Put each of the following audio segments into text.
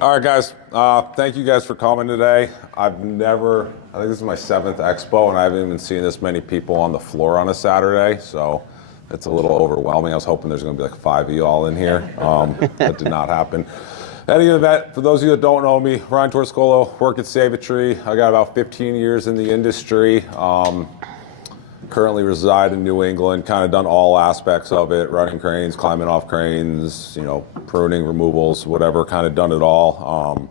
All right, guys. Thank you guys for coming today. I think this is my 7th expo, and I haven't even seen this many people on the floor on a Saturday, so it's a little overwhelming. I was hoping there's going to be like 5 of you all in here. That did not happen. Any event, for those of you that don't know me, Ryan Torcicollo, work at Save a Tree. I got about 15 years in the industry. Currently reside in New England, kind of done all aspects of it, running cranes, climbing off cranes, pruning, removals, whatever, kind of done it all.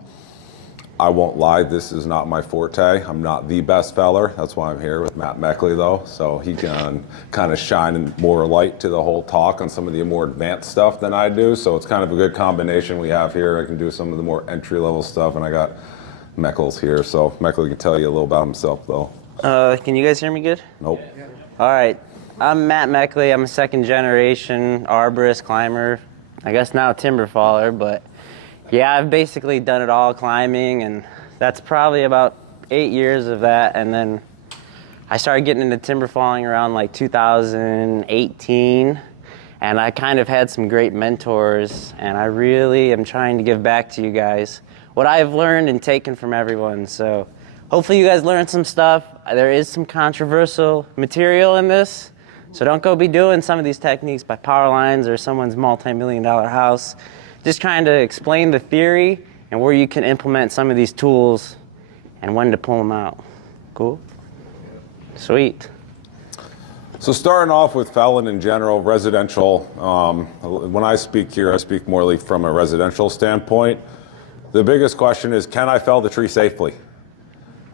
I won't lie, this is not my forte. I'm not the best feller. That's why I'm here with Matt Meckley, though. So he can kind of shine more light to the whole talk on some of the more advanced stuff than I do. So it's kind of a good combination we have here. I can do some of the more entry-level stuff, and I got Meckles here. So Meckley can tell you a little about himself, though. Can you guys hear me good? Nope. All right. I'm Matt Meckley. I'm a second-generation arborist climber. I guess now timber faller, but yeah, I've basically done it all climbing, and that's probably about 8 years of that. And then I started getting into timber falling around like 2018, and I kind of had some great mentors, and I really am trying to give back to you guys what I've learned and taken from everyone. So hopefully you guys learned some stuff. There is some controversial material in this, so don't go be doing some of these techniques by power lines or someone's multi-million-dollar house. Just trying to explain the theory and where you can implement some of these tools and when to pull them out. Cool? Sweet. So starting off with felon in general, residential, when I speak here, I speak more from a residential standpoint. The biggest question is, can I fell the tree safely?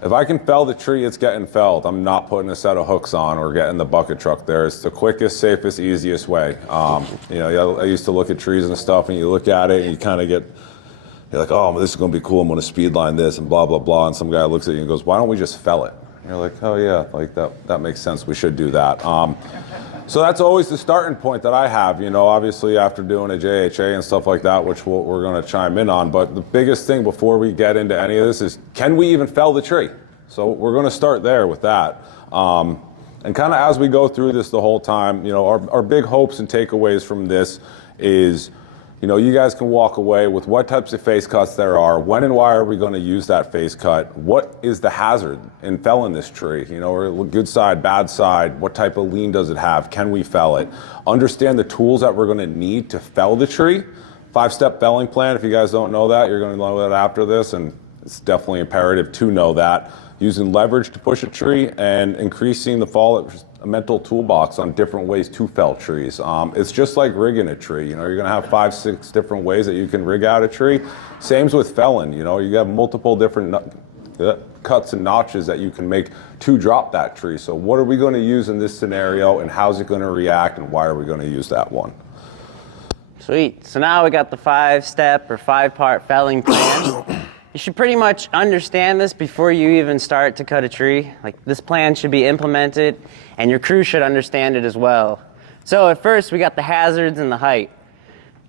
If I can fell the tree, it's getting felled. I'm not putting a set of hooks on or getting the bucket truck there. It's the quickest, safest, easiest way. I used to look at trees and stuff, and you look at it, and you kind of you're like, oh, this is going to be cool. I'm going to speed line this and blah, blah, blah. And some guy looks at you and goes, why don't we just fell it? And you're like, oh, yeah, like that makes sense. We should do that. So that's always the starting point that I have, obviously after doing a JHA and stuff like that, which we're going to chime in on. But the biggest thing before we get into any of this is, can we even fell the tree? So we're going to start there with that. And kind of as we go through this the whole time, our big hopes and takeaways from this is, you guys can walk away with what types of face cuts there are, when and why are we going to use that face cut, what is the hazard in felling this tree, or good side, bad side, what type of lean does it have, can we fell it, understand the tools that we're going to need to fell the tree, 5-step felling plan. If you guys don't know that, you're going to know that after this, and it's definitely imperative to know that. Using leverage to push a tree and increasing the fall, a mental toolbox on different ways to fell trees. It's just like rigging a tree. You're going to have 5-6 different ways that you can rig out a tree. Same's with felling. You have multiple different cuts and notches that you can make to drop that tree. So what are we going to use in this scenario, and how's it going to react, and why are we going to use that one? Sweet. So now we got the 5-step or 5-part felling plan. You should pretty much understand this before you even start to cut a tree. Like, this plan should be implemented, and your crew should understand it as well. So at first, we got the hazards and the height.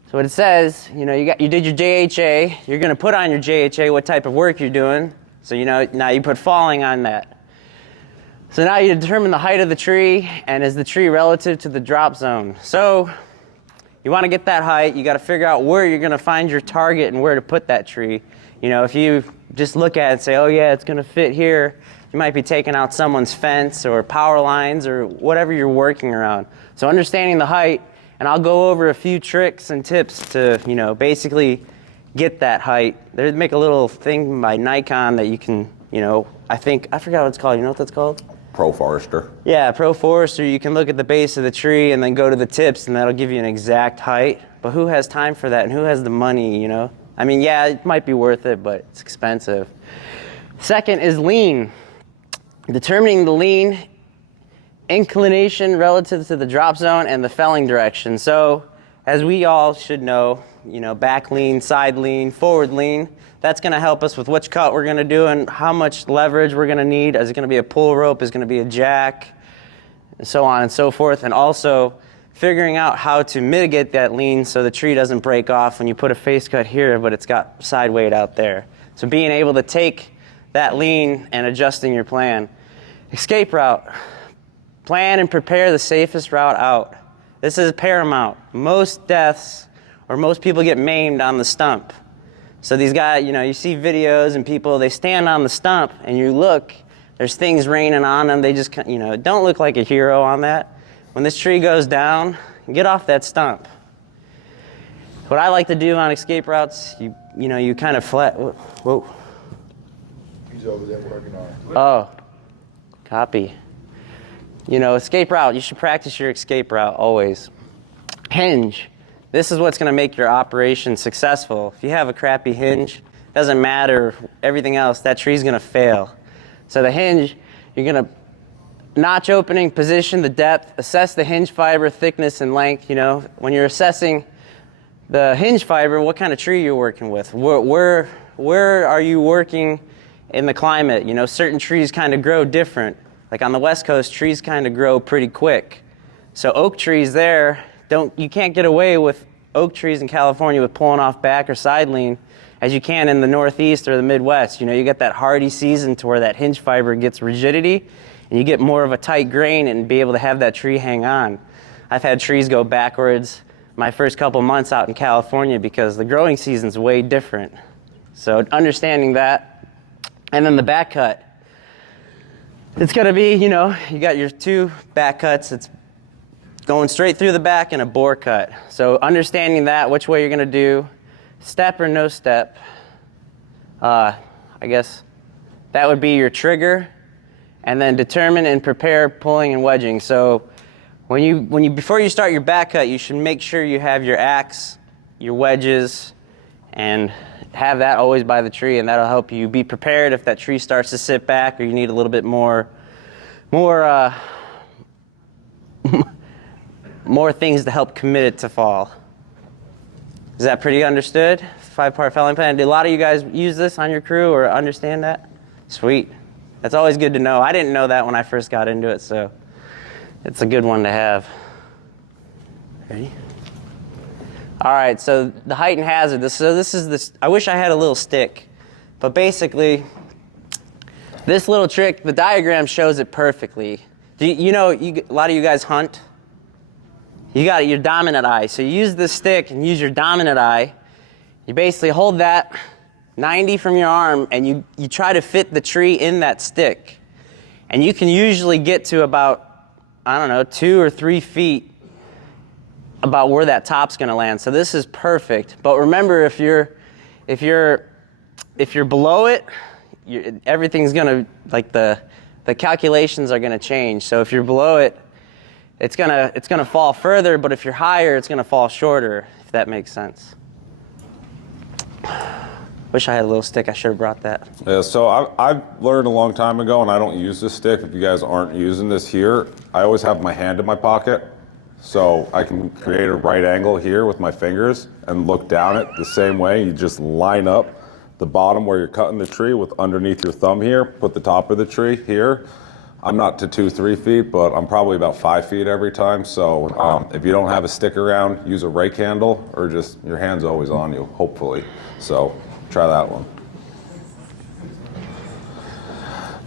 So what it says, you did your JHA. You're going to put on your JHA what type of work you're doing. So now you put falling on that. So now you determine the height of the tree, and is the tree relative to the drop zone. So you want to get that height. You got to figure out where you're going to find your target and where to put that tree. If you just look at it and say, oh yeah, it's going to fit here, you might be taking out someone's fence or power lines or whatever you're working around. So understanding the height, and I'll go over a few tricks and tips to, basically get that height. They make a little thing by Nikon that you can, I forgot what it's called. You know what that's called? Pro Forester. Yeah, Pro Forester. You can look at the base of the tree and then go to the tips, and that'll give you an exact height. But who has time for that, and who has the money, I mean, yeah, it might be worth it, but it's expensive. Second is lean. Determining the lean inclination relative to the drop zone and the felling direction. So, as we all should know, back lean, side lean, forward lean, that's going to help us with which cut we're going to do and how much leverage we're going to need. Is it going to be a pull rope? Is it going to be a jack? And so on and so forth. And also, figuring out how to mitigate that lean so the tree doesn't break off when you put a face cut here, but it's got side weight out there. So being able to take that lean and adjusting your plan. Escape route. Plan and prepare the safest route out. This is paramount. Most deaths, or most people get maimed on the stump. So these guys, you know, you see videos and people, they stand on the stump and you look, there's things raining on them. They just, you know, don't look like a hero on that. When this tree goes down, get off that stump. What I like to do on escape routes, you know, you kind of whoa. He's over there working on it. Oh, copy. You know, escape route, you should practice your escape route always. Hinge. This is what's going to make your operation successful. If you have a crappy hinge, doesn't matter everything else, that tree's going to fail. So the hinge, you're going to notch opening, position the depth, assess the hinge fiber thickness and length. You know, when you're assessing the hinge fiber, what kind of tree you're working with. Where are you working in the climate? You know, certain trees kind of grow different. Like on the West Coast, trees kind of grow pretty quick. So oak trees there, you can't get away with oak trees in California with pulling off back or side lean as you can in the Northeast or the Midwest. You know, you get that hardy season to where that hinge fiber gets rigidity and you get more of a tight grain and be able to have that tree hang on. I've had trees go backwards my first couple months out in California because the growing season's way different. So understanding that, and then the back cut. It's gonna be, you know, you got your two back cuts. It's going straight through the back and a bore cut. So understanding that, which way you're gonna do, step or no step. I guess that would be your trigger, and then determine and prepare pulling and wedging. So before you start your back cut, you should make sure you have your axe, your wedges, and have that always by the tree, and that'll help you be prepared if that tree starts to sit back or you need a little bit more things to help commit it to fall. Is that pretty understood? 5-part felling plan. Do a lot of you guys use this on your crew or understand that? Sweet. That's always good to know. I didn't know that when I first got into it, so it's a good one to have. Ready? All right, so the height and hazard. I wish I had a little stick, but basically, this little trick, the diagram shows it perfectly. A lot of you guys hunt. You got your dominant eye. So you use this stick and use your dominant eye. You basically hold that 90 from your arm and you try to fit the tree in that stick. And you can usually get to about, 2 or 3 feet about where that top's gonna land. So this is perfect. But remember, if you're below it, everything's gonna, like the calculations are gonna change. So if you're below it, it's gonna fall further, but if you're higher, it's gonna fall shorter, if that makes sense. Wish I had a little stick, I should have brought that. Yeah, so I've learned a long time ago, and I don't use this stick. If you guys aren't using this here, I always have my hand in my pocket, so I can create a right angle here with my fingers and look down it the same way. You just line up the bottom where you're cutting the tree with underneath your thumb here, put the top of the tree here. I'm not to 2-3 feet, but I'm probably about 5 feet every time. So if you don't have a stick around, use a rake handle, or just your hand's always on you, hopefully. So try that one.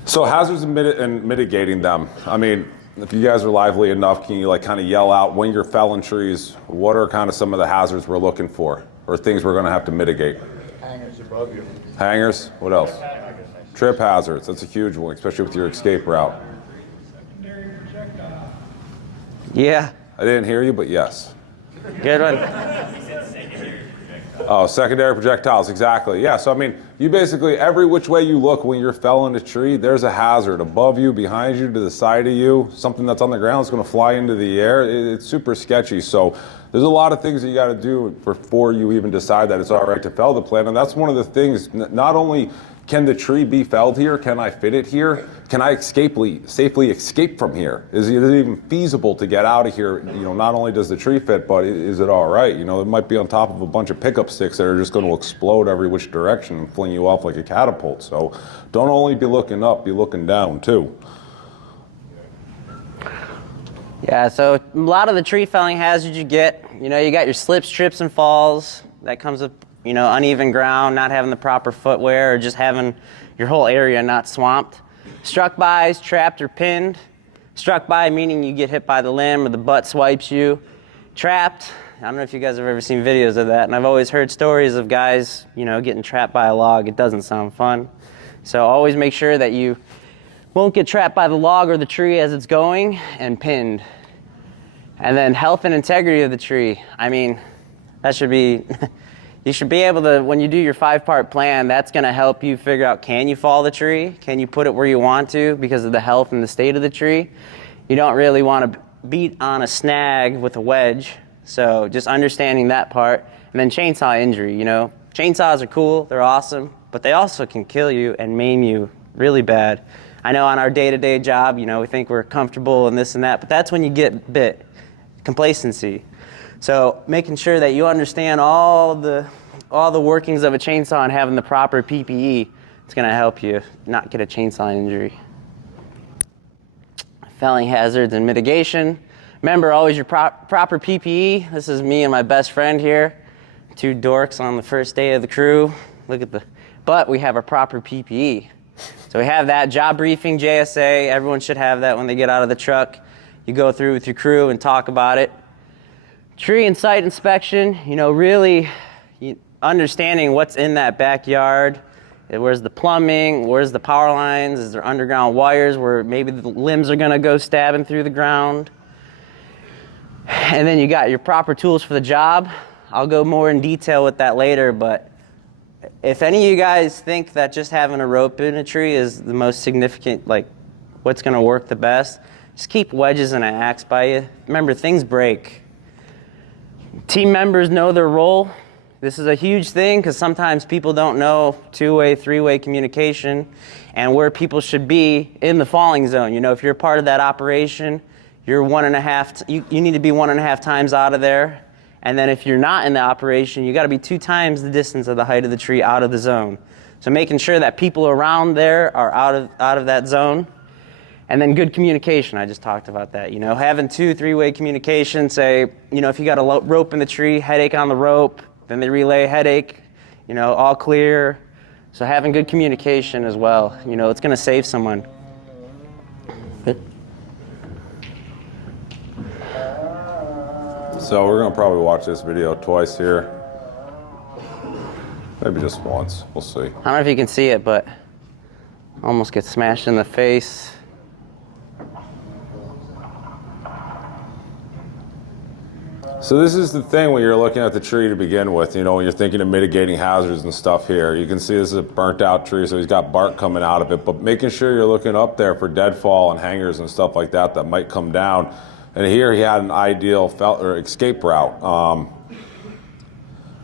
So hazards and mitigating them. I mean, if you guys are lively enough, can you kind of yell out when you're felling trees, what are kind of some of the hazards we're looking for, or things we're gonna have to mitigate? Hangers above you. Hangers, what else? Trip hazards, that's a huge one, especially with your escape route. Yeah, I didn't hear you, but yes. good one. Oh, secondary projectiles, exactly. Yeah, so I mean, you basically, every which way you look when you're felling a tree, there's a hazard above you, behind you, to the side of you, something that's on the ground is gonna fly into the air. It's super sketchy. So there's a lot of things that you gotta do before you even decide that it's all right to fell the plant. And that's one of the things, not only can the tree be felled here? Can I fit it here? Can I safely escape from here? Is it even feasible to get out of here? Not only does the tree fit, but is it all right? It might be on top of a bunch of pickup sticks that are just going to explode every which direction and fling you off like a catapult. So don't only be looking up, be looking down too. Yeah, so a lot of the tree felling hazards you get, you got your slips, trips, and falls. That comes with uneven ground, not having the proper footwear, or just having your whole area not swamped. Struck by, trapped, or pinned. Struck by meaning you get hit by the limb or the butt swipes you. Trapped, I don't know if you guys have ever seen videos of that, and I've always heard stories of guys, you know, getting trapped by a log. It doesn't sound fun. So always make sure that you won't get trapped by the log or the tree as it's going and pinned. And then health and integrity of the tree. I mean, that should be, you should be able to, when you do your 5-part plan, that's gonna help you figure out, can you fall the tree? Can you put it where you want to because of the health and the state of the tree? You don't really wanna beat on a snag with a wedge. So just understanding that part. And then chainsaw injury, you know. Chainsaws are cool, they're awesome, but they also can kill you and maim you really bad. I know on our day-to-day job, you know, we think we're comfortable and this and that, but that's when you get bit. Complacency. So making sure that you understand all the workings of a chainsaw and having the proper PPE, it's gonna help you not get a chainsaw injury. Felling hazards and mitigation. Remember always your proper PPE. This is me and my best friend here. 2 dorks on the first day of the crew. But we have a proper PPE. So we have that job briefing, JSA. Everyone should have that when they get out of the truck. You go through with your crew and talk about it. Tree and site inspection, you know, really understanding what's in that backyard. Where's the plumbing? Where's the power lines? Is there underground wires where maybe the limbs are gonna go stabbing through the ground? And then you got your proper tools for the job. I'll go more in detail with that later, but if any of you guys think that just having a rope in a tree is the most significant, like what's gonna work the best, just keep wedges and an axe by you. Remember, things break. Team members know their role. This is a huge thing because sometimes people don't know 2-way, 3-way communication and where people should be in the falling zone. You know, if you're part of that operation, you're 1.5, you need to be 1.5 times out of there. And then if you're not in the operation, you got to be 2 times the distance of the height of the tree out of the zone. So making sure that people around there are out of that zone. And then good communication, I just talked about that. You know, having 2-, 3-way communication, say, you know, if you got a rope in the tree, headache on the rope, then they relay headache, you know, all clear. So having good communication as well, you know, it's gonna save someone. Good. So we're gonna probably watch this video twice here. Maybe just once, we'll see. I don't know if you can see it, but almost gets smashed in the face. So this is the thing when you're looking at the tree to begin with, you know, when you're thinking of mitigating hazards and stuff here. You can see this is a burnt out tree, so he's got bark coming out of it, but making sure you're looking up there for deadfall and hangers and stuff like that that might come down. And here he had an ideal escape route.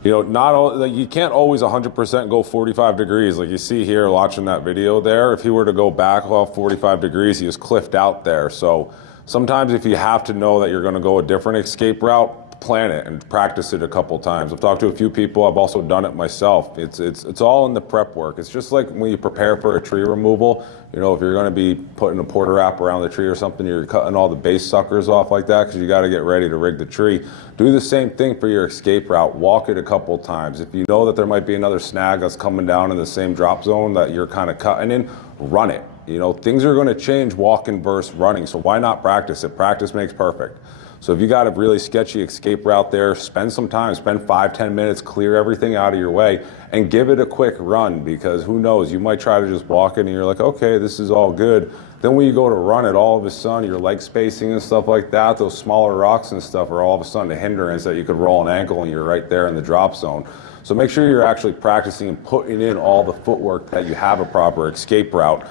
You know, you can't always 100% go 45 degrees. Like you see here watching that video there, if he were to go back off 45 degrees, he was cliffed out there. So sometimes if you have to know that you're gonna go a different escape route, plan it and practice it a couple times. I've talked to a few people, I've also done it myself. It's all in the prep work. It's just like when you prepare for a tree removal, you know, if you're gonna be putting a porta wrap around the tree or something, you're cutting all the base suckers off like that because you gotta get ready to rig the tree. Do the same thing for your escape route. Walk it a couple times. If you know that there might be another snag that's coming down in the same drop zone that you're kind of cutting in, run it. You know, things are gonna change walking versus running, so why not practice it? Practice makes perfect. So if you got a really sketchy escape route there, spend some time, spend 5-10 minutes, clear everything out of your way and give it a quick run, because who knows, you might try to just walk in and you're like, okay, this is all good. Then when you go to run it, all of a sudden your leg spacing and stuff like that, those smaller rocks and stuff are all of a sudden a hindrance that you could roll an ankle and you're right there in the drop zone. So make sure you're actually practicing and putting in all the footwork that you have a proper escape route.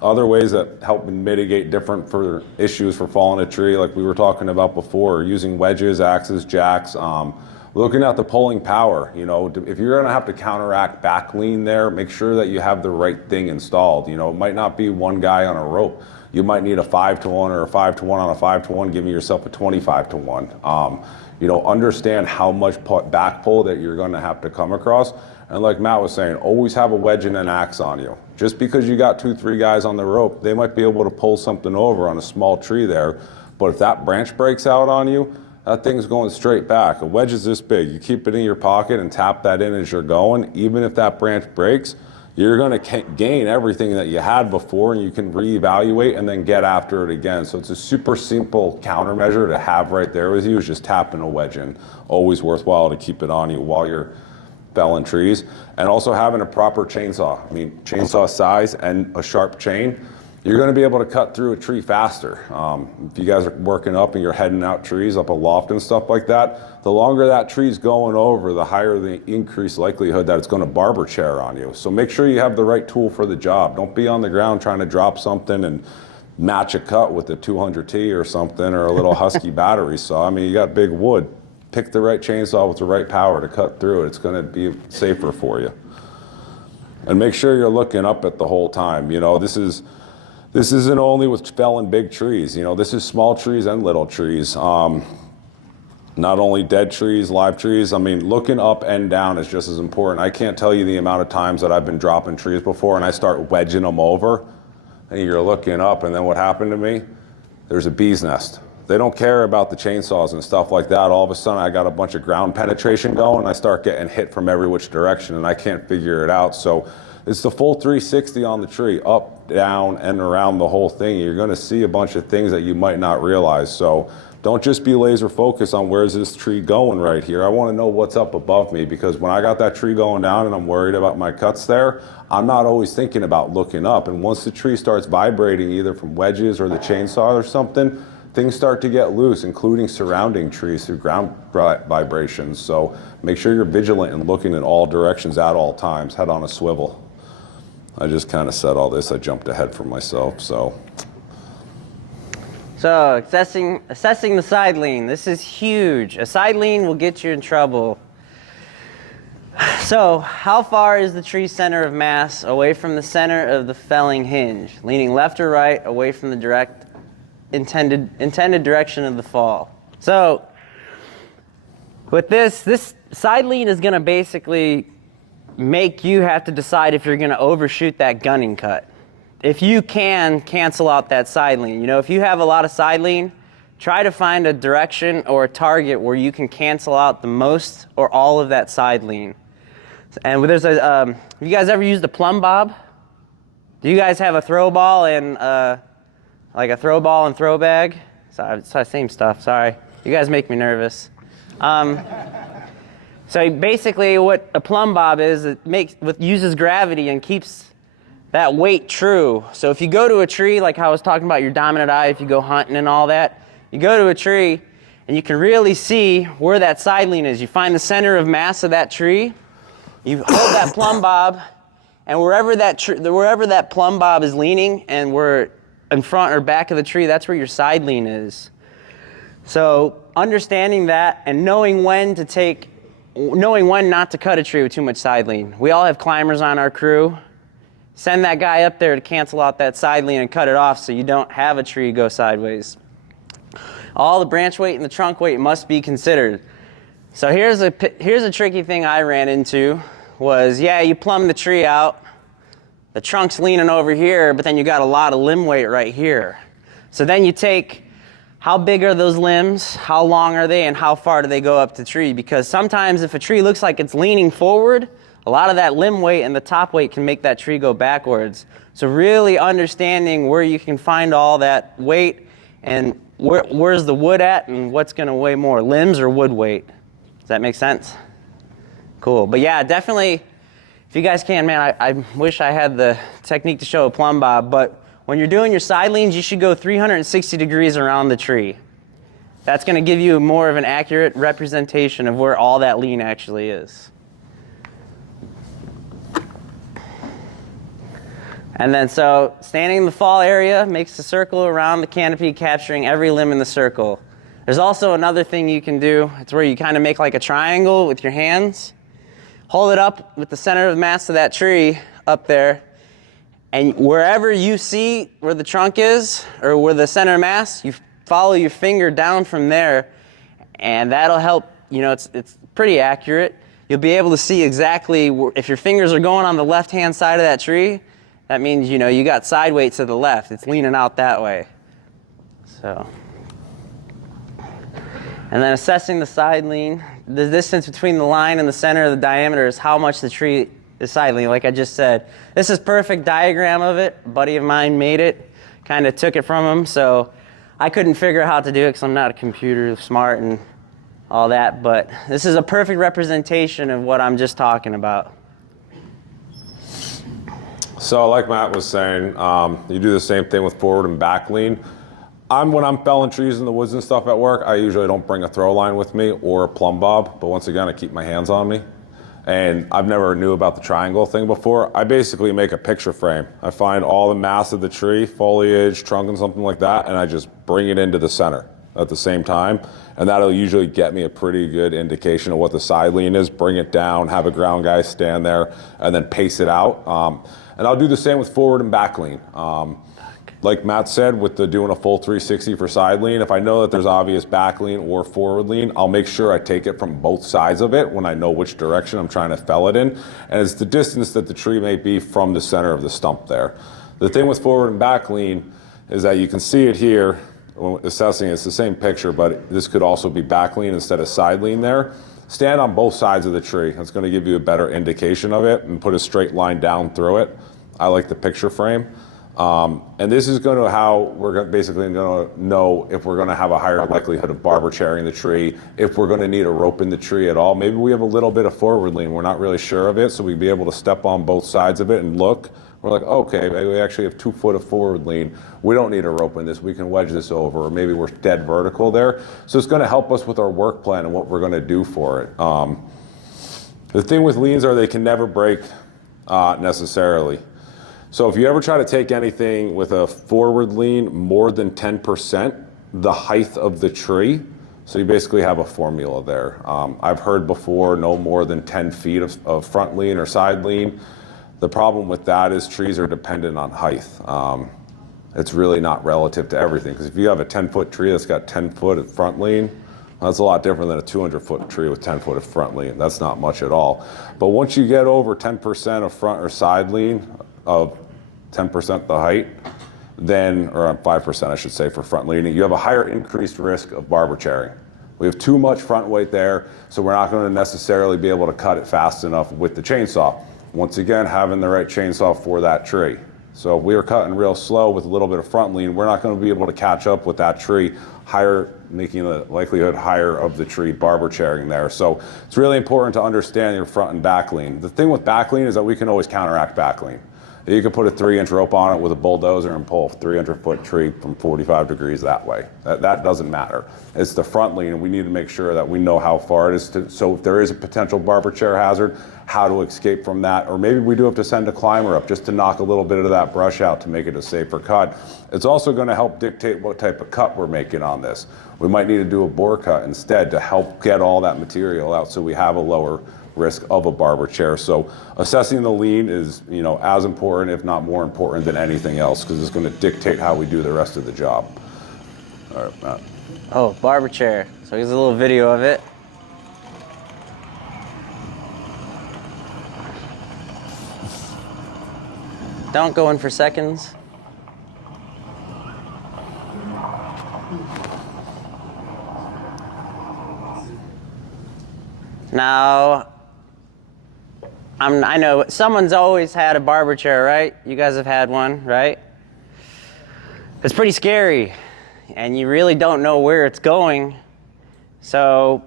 Other ways that help mitigate different issues for falling a tree, like we were talking about before, using wedges, axes, jacks, looking at the pulling power. You know, if you're gonna have to counteract back lean there, make sure that you have the right thing installed. You know, it might not be one guy on a rope. You might need a 5-to-1 or a 5-to-1 on a 5-to-1, giving yourself a 25-to-1. You know, understand how much back pull that you're gonna have to come across. And like Matt was saying, always have a wedge and an axe on you. Just because you got 2-3 guys on the rope, they might be able to pull something over on a small tree there. But if that branch breaks out on you, that thing's going straight back. A wedge is this big. You keep it in your pocket and tap that in as you're going. Even if that branch breaks, you're going to gain everything that you had before, and you can reevaluate and then get after it again. So it's a super simple countermeasure to have right there with you, is just tapping a wedge in. Always worthwhile to keep it on you while you're felling trees. And also having a proper chainsaw. I mean, chainsaw size and a sharp chain, you're going to be able to cut through a tree faster. If you guys are working up and you're heading out trees up a loft and stuff like that, the longer that tree's going over, the higher the increased likelihood that it's going to barber chair on you. So make sure you have the right tool for the job. Don't be on the ground trying to drop something and match a cut with a 200T or something, or a little Husky battery saw. I mean, you got big wood. Pick the right chainsaw with the right power to cut through it. It's going to be safer for you. And make sure you're looking up at the whole time. You know, this isn't only with felling big trees. You know, this is small trees and little trees. Not only dead trees, live trees. I mean, looking up and down is just as important. I can't tell you the amount of times that I've been dropping trees before and I start wedging them over, and you're looking up, and then what happened to me? There's a bee's nest. They don't care about the chainsaws and stuff like that. All of a sudden, I got a bunch of ground penetration going, and I start getting hit from every which direction, and I can't figure it out. So it's the full 360 on the tree, up, down, and around the whole thing. You're going to see a bunch of things that you might not realize. So don't just be laser focused on where's this tree going right here. I want to know what's up above me, because when I got that tree going down and I'm worried about my cuts there, I'm not always thinking about looking up. And once the tree starts vibrating, either from wedges or the chainsaw or something, things start to get loose, including surrounding trees through ground vibrations. So make sure you're vigilant and looking in all directions at all times, head on a swivel. I just kind of said all this. I jumped ahead for myself, So assessing the side lean. This is huge. A side lean will get you in trouble. So how far is the tree's center of mass away from the center of the felling hinge? Leaning left or right away from the intended direction of the fall. So with this side lean is going to basically make you have to decide if you're going to overshoot that gunning cut. If you can, cancel out that side lean. You know, if you have a lot of side lean, try to find a direction or a target where you can cancel out the most or all of that side lean. And there's have you guys ever used a plumb bob? Do you guys have a throw ball and like a throw ball and throw bag? Sorry, it's the same stuff. Sorry, you guys make me nervous. So basically, what a plumb bob is, it uses gravity and keeps that weight true. So if you go to a tree, like how I was talking about your dominant eye, if you go hunting and all that, you go to a tree and you can really see where that side lean is. You find the center of mass of that tree, you hold that plumb bob, and wherever that plumb bob is leaning and where in front or back of the tree, that's where your side lean is. So understanding that and knowing when not to cut a tree with too much side lean. We all have climbers on our crew. Send that guy up there to cancel out that side lean and cut it off so you don't have a tree go sideways. All the branch weight and the trunk weight must be considered. So here's a tricky thing I ran into was, you plumb the tree out, the trunk's leaning over here, but then you got a lot of limb weight right here. So then you take, how big are those limbs, how long are they, and how far do they go up the tree? Because sometimes if a tree looks like it's leaning forward, a lot of that limb weight and the top weight can make that tree go backwards. So really understanding where you can find all that weight and where's the wood at and what's going to weigh more, limbs or wood weight. Does that make sense? Cool. But yeah, definitely, if you guys can, man, I wish I had the technique to show a plumb bob, but when you're doing your side leans, you should go 360 degrees around the tree. That's going to give you more of an accurate representation of where all that lean actually is. And then so standing in the fall area makes a circle around the canopy, capturing every limb in the circle. There's also another thing you can do. It's where you kind of make like a triangle with your hands. Hold it up with the center of mass of that tree up there. And wherever you see where the trunk is or where the center of mass, you follow your finger down from there. And that'll help, it's pretty accurate. You'll be able to see exactly if your fingers are going on the left-hand side of that tree, that means, you got side weight to the left. It's leaning out that way. So, and then assessing the side lean. The distance between the line and the center of the diameter is how much the tree is side lean, like I just said. This is perfect diagram of it. A buddy of mine made it, kind of took it from him, so I couldn't figure out how to do it because I'm not a computer smart and all that, but this is a perfect representation of what I'm just talking about. So like Matt was saying, you do the same thing with forward and back lean. When I'm felling trees in the woods and stuff at work, I usually don't bring a throw line with me or a plumb bob, but once again, I keep my hands on me. And I've never knew about the triangle thing before. I basically make a picture frame. I find all the mass of the tree, foliage, trunk and something like that, and I just bring it into the center at the same time. And that'll usually get me a pretty good indication of what the side lean is, bring it down, have a ground guy stand there, and then pace it out. And I'll do the same with forward and back lean. Like Matt said, with doing a full 360 for side lean, if I know that there's obvious back lean or forward lean, I'll make sure I take it from both sides of it when I know which direction I'm trying to fell it in. And it's the distance that the tree may be from the center of the stump there. The thing with forward and back lean is that you can see it here, when assessing it's the same picture, but this could also be back lean instead of side lean there. Stand on both sides of the tree. That's going to give you a better indication of it, and put a straight line down through it. I like the picture frame. And this is going to how we're basically going to know if we're going to have a higher likelihood of barber chairing the tree, if we're going to need a rope in the tree at all. Maybe we have a little bit of forward lean. We're not really sure of it, so we'd be able to step on both sides of it and look. We're like, okay, maybe we actually have 2 foot of forward lean. We don't need a rope in this. We can wedge this over, or maybe we're dead vertical there. So it's going to help us with our work plan and what we're going to do for it. The thing with leans are they can never break necessarily. So if you ever try to take anything with a forward lean more than 10%, the height of the tree, so you basically have a formula there. I've heard before no more than 10 feet of front lean or side lean. The problem with that is trees are dependent on height. It's really not relative to everything, because if you have a 10-foot tree that's got 10 foot of front lean, that's a lot different than a 200-foot tree with 10 foot of front lean. That's not much at all. But once you get over 10% of front or side lean, of 10% the height, then, or 5% I should say for front leaning, you have a higher increased risk of barber chairing. We have too much front weight there, so we're not going to necessarily be able to cut it fast enough with the chainsaw. Once again, having the right chainsaw for that tree. So if we were cutting real slow with a little bit of front lean, we're not going to be able to catch up with that tree higher, making the likelihood higher of the tree barber chairing there. So it's really important to understand your front and back lean. The thing with back lean is that we can always counteract back lean. You can put a 3-inch rope on it with a bulldozer and pull a 300-foot tree from 45 degrees that way. That doesn't matter. It's the front lean, and we need to make sure that we know how far it is. So if there is a potential barber chair hazard, how to escape from that. Or maybe we do have to send a climber up just to knock a little bit of that brush out to make it a safer cut. It's also going to help dictate what type of cut we're making on this. We might need to do a bore cut instead to help get all that material out so we have a lower risk of a barber chair. So assessing the lean is, as important, if not more important than anything else, because it's going to dictate how we do the rest of the job. All right, Matt. Oh, barber chair. So here's a little video of it. Don't go in for seconds. Now, I know someone's always had a barber chair, right? You guys have had one, right? It's pretty scary, and you really don't know where it's going. So,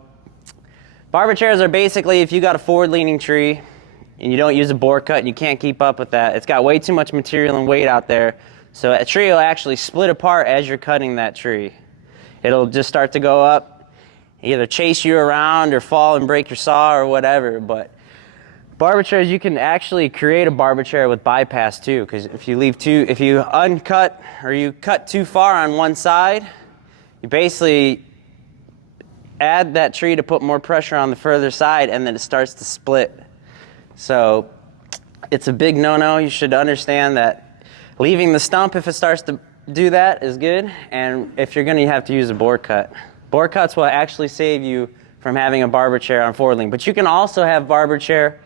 barber chairs are basically if you got a forward-leaning tree and you don't use a bore cut and you can't keep up with that, it's got way too much material and weight out there. So a tree will actually split apart as you're cutting that tree. It'll just start to go up, either chase you around or fall and break your saw or whatever. But barber chairs, you can actually create a barber chair with bypass too, because if you uncut or you cut too far on one side, you basically add that tree to put more pressure on the further side, and then it starts to split. So it's a big no-no. You should understand that leaving the stump if it starts to do that is good, and if you're going to have to use a bore cut. Bore cuts will actually save you from having a barber chair on forward lean. But you can also have barber chair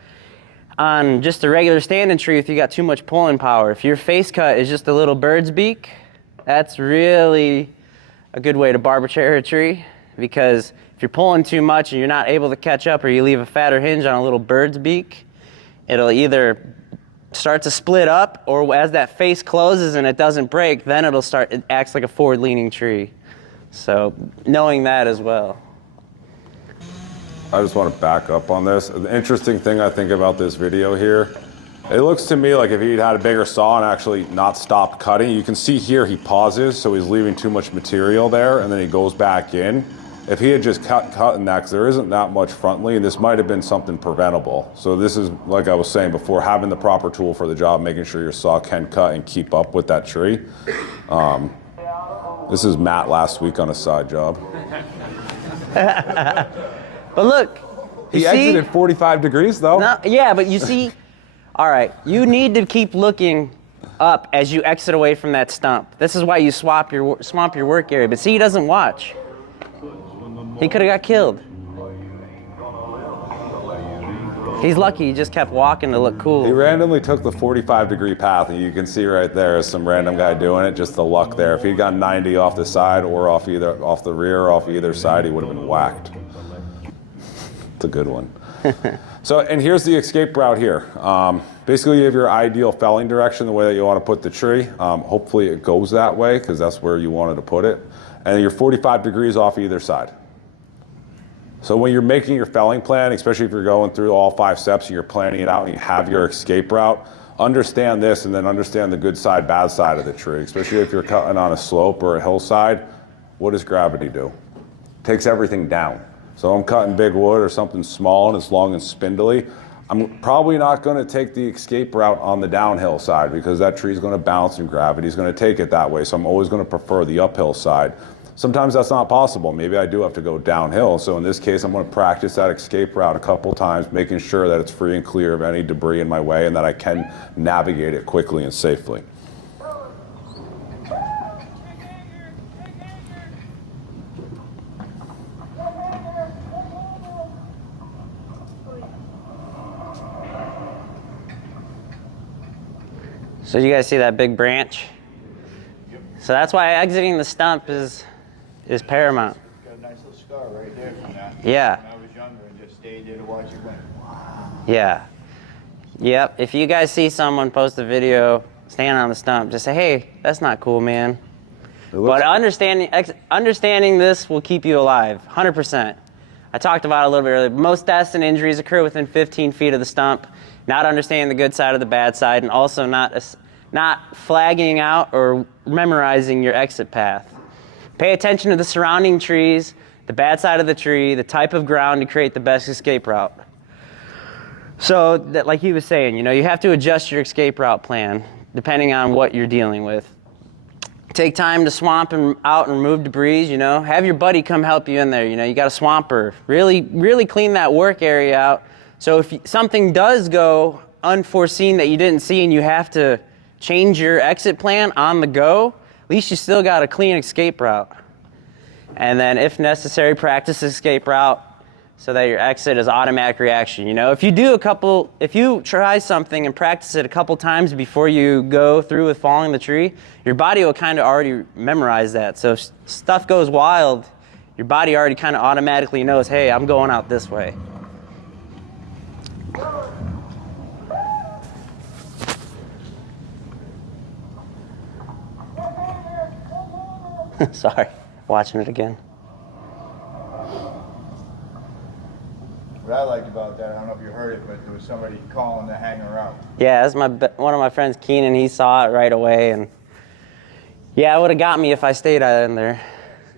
on just a regular standing tree if you got too much pulling power. If your face cut is just a little bird's beak, that's really a good way to barber chair a tree, because if you're pulling too much and you're not able to catch up, or you leave a fatter hinge on a little bird's beak, it'll either start to split up, or as that face closes and it doesn't break, then it acts like a forward-leaning tree. So knowing that as well. I just want to back up on this. The interesting thing I think about this video here, it looks to me like if he'd had a bigger saw and actually not stopped cutting, you can see here he pauses, so he's leaving too much material there, and then he goes back in. If he had just cut in that, because there isn't that much frontally, and this might have been something preventable. So this is, like I was saying before, having the proper tool for the job, making sure your saw can cut and keep up with that tree. This is Matt last week on a side job. But look, He exited 45 degrees though. No, yeah, but you see, all right, you need to keep looking up as you exit away from that stump. This is why you swamp your work area. But see, he doesn't watch. He could have got killed. He's lucky he just kept walking to look cool. He randomly took the 45-degree path, and you can see right there is some random guy doing it, just the luck there. If he'd gotten 90 off the side or off the rear or off either side, he would have been whacked. It's a good one. So, and here's the escape route here. Basically, you have your ideal felling direction, the way that you want to put the tree. Hopefully it goes that way, because that's where you wanted to put it. And you're 45 degrees off either side. So when you're making your felling plan, especially if you're going through all 5 steps and you're planning it out and you have your escape route, understand this and then understand the good side, bad side of the tree, especially if you're cutting on a slope or a hillside. What does gravity do? It takes everything down. So I'm cutting big wood or something small and it's long and spindly. I'm probably not going to take the escape route on the downhill side because that tree is going to bounce and gravity is going to take it that way. So I'm always going to prefer the uphill side. Sometimes that's not possible. Maybe I do have to go downhill. So in this case, I'm going to practice that escape route a couple times, making sure that it's free and clear of any debris in my way and that I can navigate it quickly and safely. So you guys see that big branch? Yep. So that's why exiting the stump is paramount. Got a nice little scar right there from that. Yeah. When I was younger and just stayed there to watch it went. Yeah. Yep. If you guys see someone post a video standing on the stump, just say, hey, that's not cool, man. But understanding this will keep you alive, 100%. I talked about it a little bit earlier. Most deaths and injuries occur within 15 feet of the stump. Not understanding the good side of the bad side, and also not flagging out or memorizing your exit path. Pay attention to the surrounding trees, the bad side of the tree, the type of ground to create the best escape route. So, that, like he was saying, you have to adjust your escape route plan depending on what you're dealing with. Take time to swamp out and remove debris, Have your buddy come help you in there, You got a swamper. Really, really clean that work area out. So if something does go unforeseen that you didn't see and you have to change your exit plan on the go, at least you still got a clean escape route. And then if necessary, practice escape route so that your exit is automatic reaction. If you try something and practice it a couple times before you go through with falling the tree, your body will kind of already memorize that. So if stuff goes wild, your body already kind of automatically knows, hey, I'm going out this way. Sorry, watching it again. What I liked about that, I don't know if you heard it, but there was somebody calling to hang her out. Yeah, that's one of my friends, Keenan. He saw it right away, and yeah, it would have got me if I stayed in there.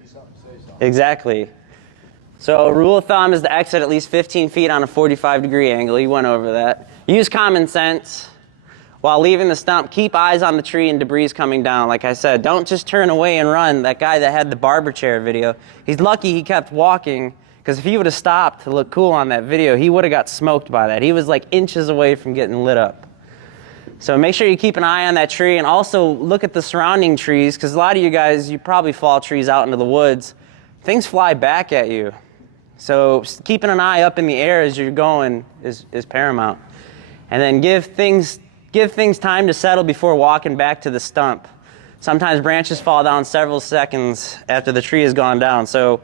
See something, say something. Exactly. So rule of thumb is to exit at least 15 feet on a 45-degree angle. You went over that. Use common sense. While leaving the stump, keep eyes on the tree and debris coming down. Like I said, don't just turn away and run. That guy that had the barber chair video, he's lucky he kept walking, because if he would have stopped to look cool on that video, he would have got smoked by that. He was like inches away from getting lit up. So make sure you keep an eye on that tree, and also look at the surrounding trees, because a lot of you guys, you probably fall trees out into the woods. Things fly back at you. So keeping an eye up in the air as you're going is paramount. And then give things time to settle before walking back to the stump. Sometimes branches fall down several seconds after the tree has gone down. So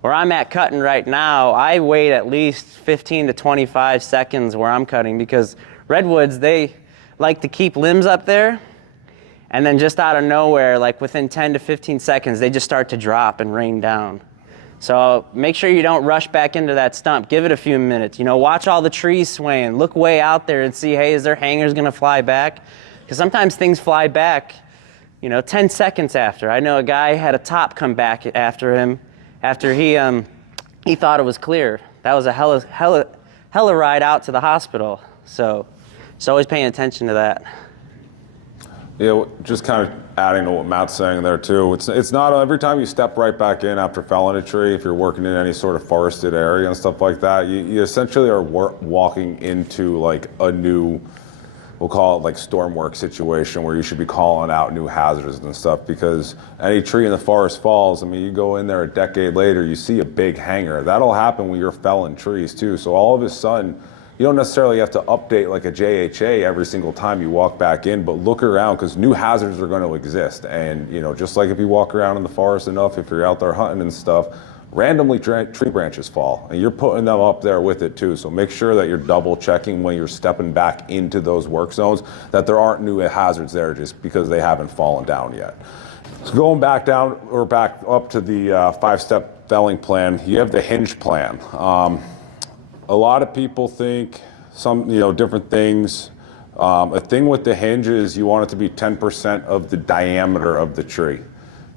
where I'm at cutting right now, I wait at least 15 to 25 seconds where I'm cutting, because redwoods, they like to keep limbs up there, and then just out of nowhere, like within 10 to 15 seconds, they just start to drop and rain down. So make sure you don't rush back into that stump. Give it a few minutes. You know, watch all the trees swaying. Look way out there and see, hey, is there hangers gonna fly back? Because sometimes things fly back, 10 seconds after. I know a guy had a top come back after him after he thought it was clear. That was a hella ride out to the hospital. So just always paying attention to that. Yeah, just kind of adding to what Matt's saying there too. It's not every time you step right back in after felling a tree, if you're working in any sort of forested area and stuff like that, you essentially are walking into like a new, we'll call it like storm work situation where you should be calling out new hazards and stuff, because any tree in the forest falls. I mean, you go in there a decade later, you see a big hanger. That'll happen when you're felling trees too. So all of a sudden, you don't necessarily have to update like a JHA every single time you walk back in, but look around, because new hazards are going to exist. And just like if you walk around in the forest enough, if you're out there hunting and stuff, randomly tree branches fall, and you're putting them up there with it too. So make sure that you're double checking when you're stepping back into those work zones that there aren't new hazards there just because they haven't fallen down yet. So going back down or back up to the 5-step felling plan, you have the Hinge plan. A lot of people think some, different things. A thing with the hinge is you want it to be 10% of the diameter of the tree.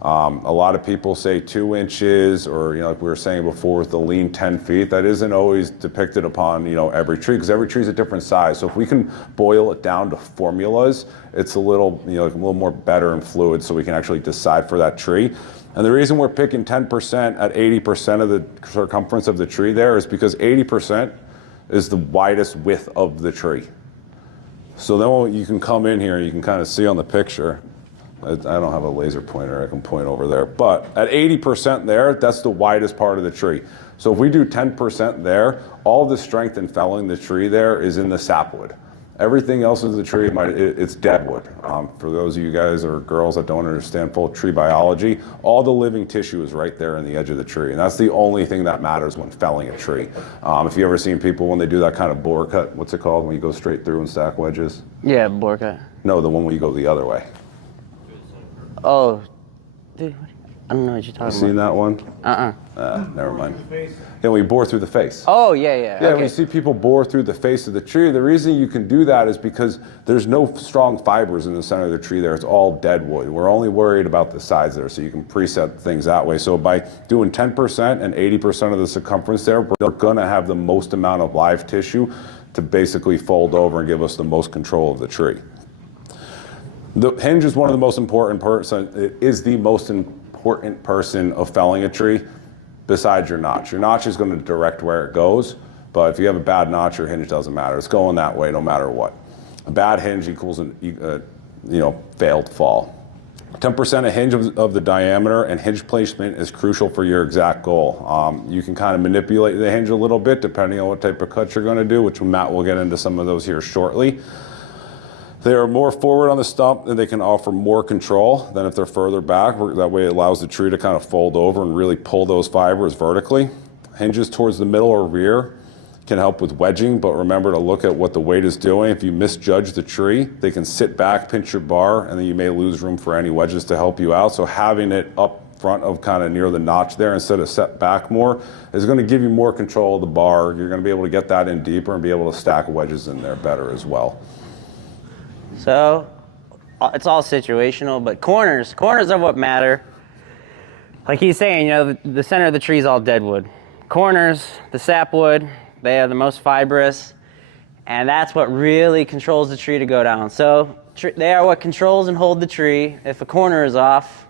A lot of people say 2 inches, or like we were saying before with the lean 10 feet. That isn't always depicted upon every tree, because every tree is a different size. So if we can boil it down to formulas, it's a little a little more better and fluid, so we can actually decide for that tree. And the reason we're picking 10% at 80% of the circumference of the tree there is because 80% is the widest width of the tree. So then when you can come in here and you can kind of see on the picture, I don't have a laser pointer, I can point over there, but at 80% there, that's the widest part of the tree. So if we do 10% there, all the strength in felling the tree there is in the sapwood. Everything else in the tree, it's deadwood. For those of you guys or girls that don't understand full tree biology, all the living tissue is right there in the edge of the tree. And that's the only thing that matters when felling a tree. If you've ever seen people when they do that kind of bore cut, what's it called, when you go straight through and stack wedges? Yeah, bore cut. No, the one where you go the other way. Oh, dude, I don't know what you're talking about. Seen that one? Never mind. Yeah, we bore through the face. Oh, yeah. Yeah, Okay. when you see people bore through the face of the tree, the reason you can do that is because there's no strong fibers in the center of the tree there. It's all dead wood. We're only worried about the sides there, so you can preset things that way. So by doing 10% and 80% of the circumference there, we're going to have the most amount of live tissue to basically fold over and give us the most control of the tree. The hinge is one of the most important it is the most important person of felling a tree besides your notch. Your notch is going to direct where it goes, but if you have a bad notch, your hinge doesn't matter. It's going that way no matter what. A bad hinge equals failed fall. 10% of hinge of the diameter, and hinge placement is crucial for your exact goal. You can kind of manipulate the hinge a little bit depending on what type of cut you're going to do, which Matt will get into some of those here shortly. They are more forward on the stump, and they can offer more control than if they're further back. That way it allows the tree to kind of fold over and really pull those fibers vertically. Hinges towards the middle or rear can help with wedging, but remember to look at what the weight is doing. If you misjudge the tree, they can sit back, pinch your bar, and then you may lose room for any wedges to help you out. So having it up front of kind of near the notch there instead of set back more is going to give you more control of the bar. You're going to be able to get that in deeper and be able to stack wedges in there better as well. So it's all situational, but corners are what matter. Like he's saying, the center of the tree is all deadwood. Corners, the sapwood, they are the most fibrous, and that's what really controls the tree to go down. So they are what controls and hold the tree. If a corner is off,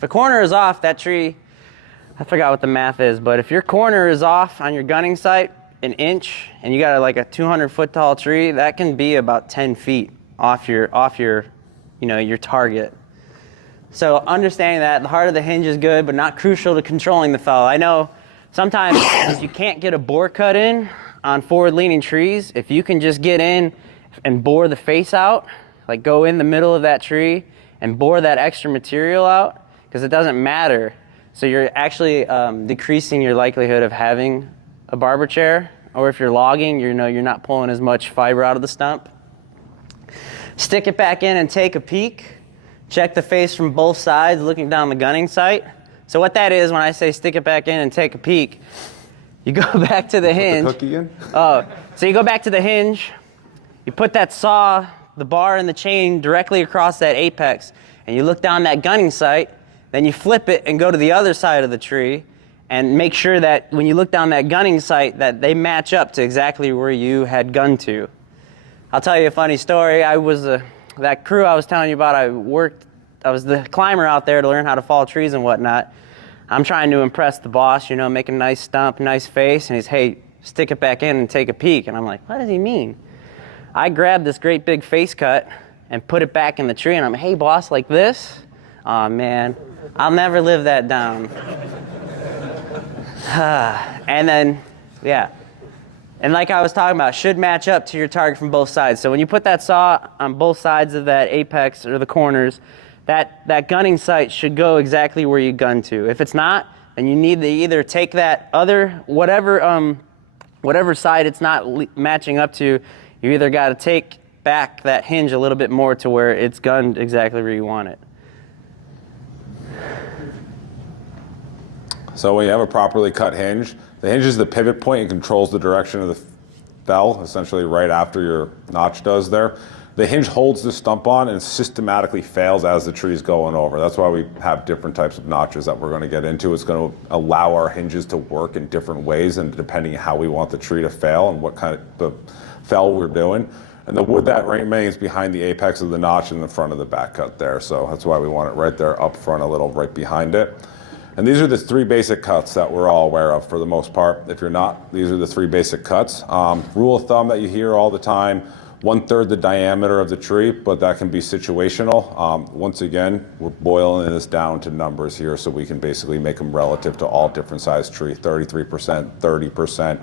that tree, I forgot what the math is, but if your corner is off on your gunning sight an inch, and you got like a 200-foot tall tree, that can be about 10 feet off your your target. So understanding that the heart of the hinge is good, but not crucial to controlling the fell. I know sometimes if you can't get a bore cut in on forward-leaning trees, if you can just get in and bore the face out, like go in the middle of that tree and bore that extra material out, because it doesn't matter. So you're actually decreasing your likelihood of having a barber chair, or if you're logging, you're not pulling as much fiber out of the stump. Stick it back in and take a peek. Check the face from both sides, looking down the gunning sight. So what that is, when I say stick it back in and take a peek, you go back to the hinge. Put the cookie in? So you go back to the hinge, you put that saw, the bar and the chain directly across that apex, and you look down that gunning sight, then you flip it and go to the other side of the tree, and make sure that when you look down that gunning sight that they match up to exactly where you had gunned to. I'll tell you a funny story. That crew I was telling you about, I was the climber out there to learn how to fall trees and whatnot. I'm trying to impress the boss, make a nice stump, nice face, and he's, hey, stick it back in and take a peek. And I'm like, what does he mean? I grabbed this great big face cut and put it back in the tree, and I'm, hey, boss, like this? Aw, man, I'll never live that down. And then, yeah. And like I was talking about, should match up to your target from both sides. So when you put that saw on both sides of that apex or the corners, that gunning sight should go exactly where you gun to. If it's not, then you need to either take that other, whatever side it's not matching up to, you either got to take back that hinge a little bit more to where it's gunned exactly where you want it. So when you have a properly cut hinge, the hinge is the pivot point and controls the direction of the fell, essentially right after your notch does there. The hinge holds the stump on and systematically fails as the tree's going over. That's why we have different types of notches that we're going to get into. It's going to allow our hinges to work in different ways, and depending how we want the tree to fail and what kind of the fell we're doing. And the wood that remains behind the apex of the notch in the front of the back cut there. So that's why we want it right there up front a little, right behind it. And these are the three basic cuts that we're all aware of for the most part. If you're not, these are the three basic cuts. Rule of thumb that you hear all the time, 1/3 the diameter of the tree, but that can be situational. Once again, we're boiling this down to numbers here so we can basically make them relative to all different size tree, 33%, 30%.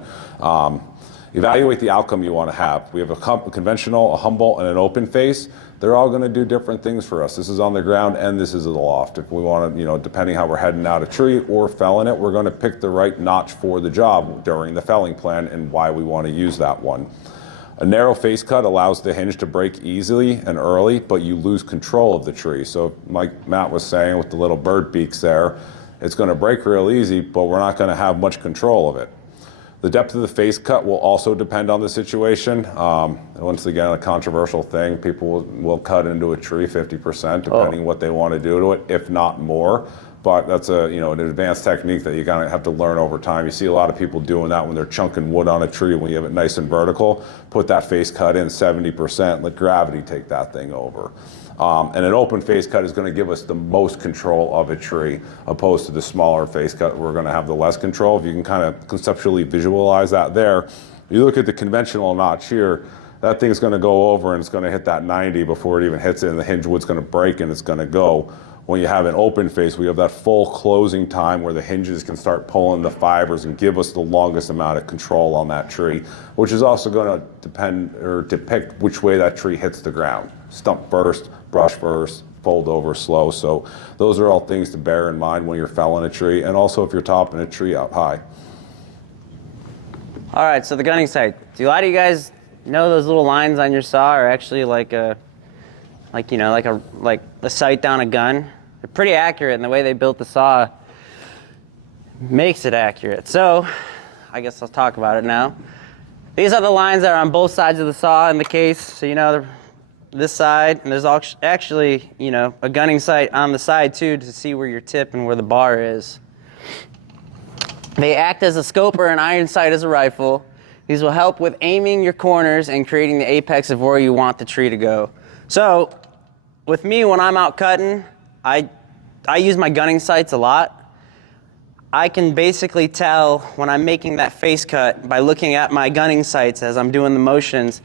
Evaluate the outcome you want to have. We have a conventional, a humble, and an open face. They're all going to do different things for us. This is on the ground and this is the loft. If we want to, depending how we're heading out a tree or felling it, we're going to pick the right notch for the job during the felling plan and why we want to use that one. A narrow face cut allows the hinge to break easily and early, but you lose control of the tree. So like Matt was saying with the little bird beaks there, it's going to break real easy, but we're not going to have much control of it. The depth of the face cut will also depend on the situation. Once again, a controversial thing, people will cut into a tree 50% depending what they want to do to it, if not more. But that's an advanced technique that you're gonna have to learn over time. You see a lot of people doing that when they're chunking wood on a tree. When you have it nice and vertical, put that face cut in 70%, let gravity take that thing over. And an open face cut is going to give us the most control of a tree, opposed to the smaller face cut, we're going to have the less control. If you can kind of conceptually visualize that there, you look at the conventional notch here, that thing's going to go over and it's going to hit that 90 before it even hits it, and the hinge wood's going to break and it's going to go. When you have an open face, we have that full closing time where the hinges can start pulling the fibers and give us the longest amount of control on that tree, which is also going to depend or depict which way that tree hits the ground. Stump first, brush first, fold over slow. So those are all things to bear in mind when you're felling a tree, and also if you're topping a tree up high. All right, so the gunning sight. Do a lot of you guys know those little lines on your saw are actually like a sight down a gun? They're pretty accurate, and the way they built the saw makes it accurate. So I guess I'll talk about it now. These are the lines that are on both sides of the saw in the case. So this side, and there's actually a gunning sight on the side too to see where your tip and where the bar is. They act as a scope or an iron sight as a rifle. These will help with aiming your corners and creating the apex of where you want the tree to go. So with me, when I'm out cutting, I use my gunning sights a lot. I can basically tell when I'm making that face cut by looking at my gunning sights as I'm doing the motions.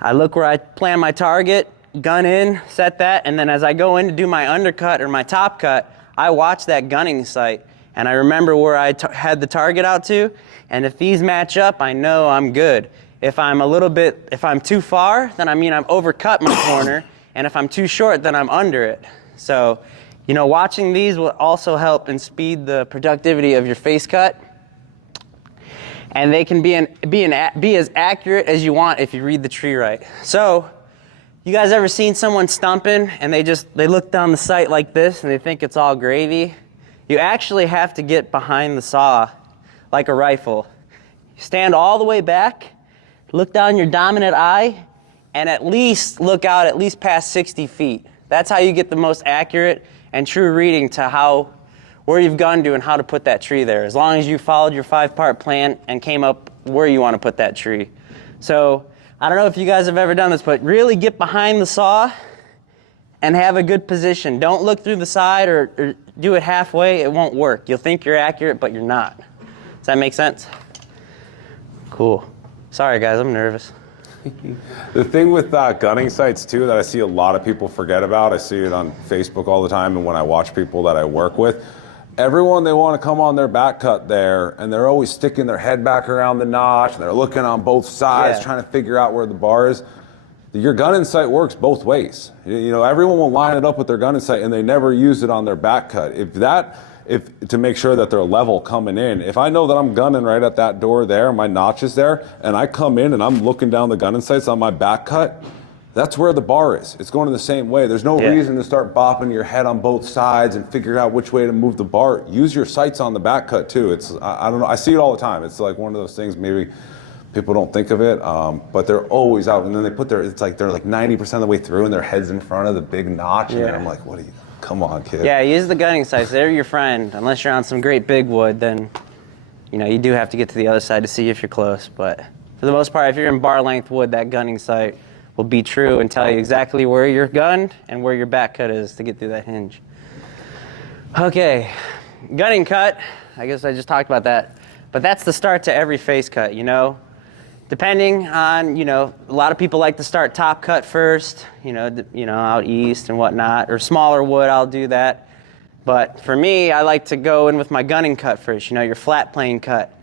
I look where I plan my target, gun in, set that, and then as I go in to do my undercut or my top cut, I watch that gunning sight, and I remember where I had the target out to, and if these match up, I know I'm good. If I'm too far, then I've overcut my corner, and if I'm too short, then I'm under it. So, watching these will also help and speed the productivity of your face cut. And they can be as accurate as you want if you read the tree right. So, You guys ever seen someone stumping and they look down the sight like this and they think it's all gravy? You actually have to get behind the saw like a rifle. You stand all the way back, look down your dominant eye, and at least look out at least past 60 feet. That's how you get the most accurate and true reading to where you've gone to and how to put that tree there, as long as you followed your 5-part plan and came up where you want to put that tree. So I don't know if you guys have ever done this, but really get behind the saw and have a good position. Don't look through the side or do it halfway. It won't work. You'll think you're accurate, but you're not. Does that make sense? Cool. Sorry, guys, I'm nervous. The thing with gunning sites too that I see a lot of people forget about, I see it on Facebook all the time and when I watch people that I work with, everyone, they want to come on their back cut there and they're always sticking their head back around the notch and they're looking on both sides trying to figure out where the bar is. Your gunning sight works both ways. You know, everyone will line it up with their gunning sight and they never use it on their back cut. If to make sure that they're level coming in. If I know that I'm gunning right at that door there, my notch is there, and I come in and I'm looking down the gunning sights on my back cut, that's where the bar is. It's going in the same way. There's no reason to start bopping your head on both sides and figure out which way to move the bar. Use your sights on the back cut too. I don't know, I see it all the time. It's like one of those things maybe people don't think of it, but they're always out. And then they're like 90% of the way through and their head's in front of the big notch. And I'm like, what are you? Come on, kid. Yeah, use the gunning sights. They're your friend. Unless you're on some great big wood, then you do have to get to the other side to see if you're close. But for the most part, if you're in bar length wood, that gunning sight will be true and tell you exactly where you're gunned and where your back cut is to get through that hinge. Okay, gunning cut. I guess I just talked about that. But that's the start to every face cut, Depending on, a lot of people like to start top cut first, out east and whatnot, or smaller wood, I'll do that. But for me, I like to go in with my gunning cut first, your flat plane cut.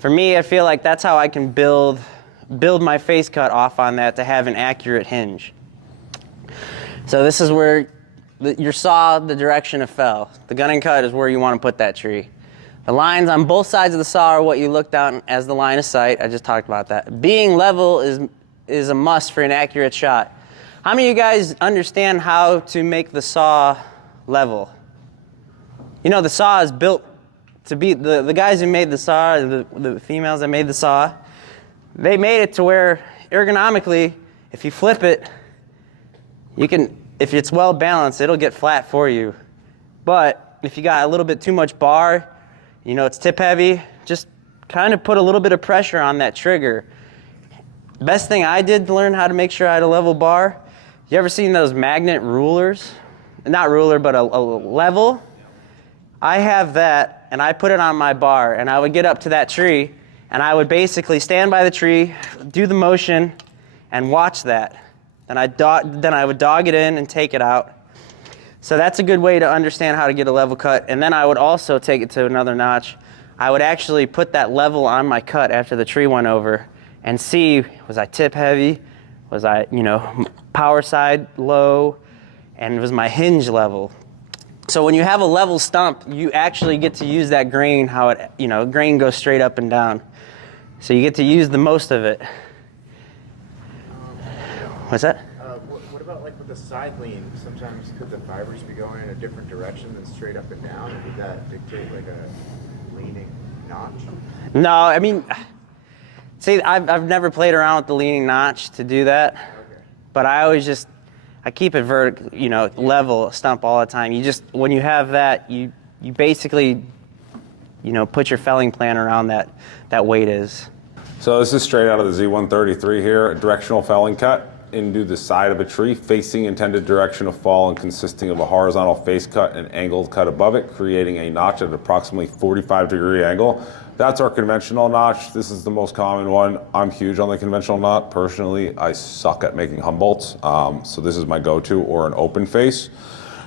For me, I feel like that's how I can build my face cut off on that to have an accurate hinge. So this is where your saw, the direction it fell. The gunning cut is where you want to put that tree. The lines on both sides of the saw are what you look down as the line of sight. I just talked about that. Being level is a must for an accurate shot. How many of you guys understand how to make the saw level? The saw is built to be, the guys who made the saw, the females that made the saw, they made it to where ergonomically, if you flip it, if it's well balanced, it'll get flat for you. But if you got a little bit too much bar, it's tip heavy, just kind of put a little bit of pressure on that trigger. Best thing I did to learn how to make sure I had a level bar, you ever seen those magnet rulers? Not ruler, but a level? I have that, and I put it on my bar, and I would get up to that tree, and I would basically stand by the tree, do the motion, and watch that. Then I would dog it in and take it out. So that's a good way to understand how to get a level cut. And then I would also take it to another notch. I would actually put that level on my cut after the tree went over and see, was I tip heavy? Was I, power side low? And was my hinge level? So when you have a level stump, you actually get to use that grain, how it, grain goes straight up and down. So you get to use the most of it. What's that? What about like with the side lean? Sometimes could the fibers be going in a different direction than straight up and down? Or would that dictate like a leaning notch? No, see, I've never played around with the leaning notch to do that. Okay. But I keep it level stump all the time. When you have that, you basically, put your felling plan around that weight is. So this is straight out of the Z133 here, a directional felling cut into the side of a tree facing intended direction of fall and consisting of a horizontal face cut and angled cut above it, creating a notch at approximately 45-degree angle. That's our conventional notch. This is the most common one. I'm huge on the conventional knot. Personally, I suck at making Humboldts, so this is my go-to, or an open face.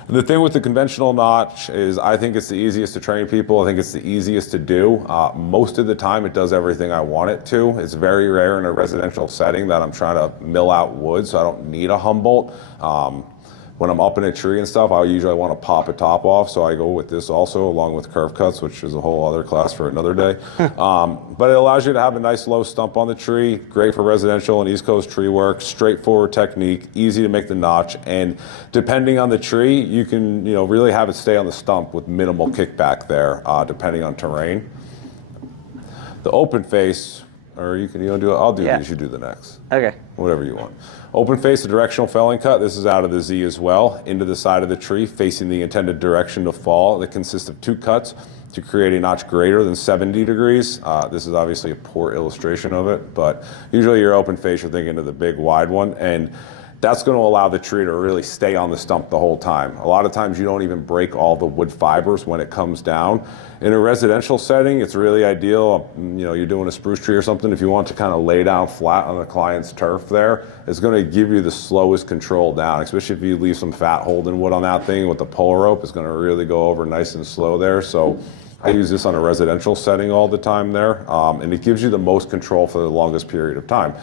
The thing with the conventional notch is I think it's the easiest to train people. I think it's the easiest to do. Most of the time it does everything I want it to. It's very rare in a residential setting that I'm trying to mill out wood, so I don't need a Humboldt. when I'm up in a tree and stuff, I usually want to pop a top off, so I go with this also, along with curve cuts, which is a whole other class for another day. But it allows you to have a nice low stump on the tree, great for residential and East Coast tree work, straightforward technique, easy to make the notch, and depending on the tree, you can really have it stay on the stump with minimal kickback there, depending on terrain. The open face, or you do it, I'll do these, you do the next. Okay. Whatever you want. Open face, a directional felling cut. This is out of the Z as well, into the side of the tree, facing the intended direction to fall. That consists of 2 cuts to create a notch greater than 70 degrees. This is obviously a poor illustration of it, but usually your open face, you're thinking of the big wide one, and that's going to allow the tree to really stay on the stump the whole time. A lot of times you don't even break all the wood fibers when it comes down. In a residential setting, it's really ideal. You're doing a spruce tree or something. If you want to kind of lay down flat on the client's turf there, it's going to give you the slowest control down, especially if you leave some fat holding wood on that thing with the pull rope. It's going to really go over nice and slow there. So I use this on a residential setting all the time there, and it gives you the most control for the longest period of time.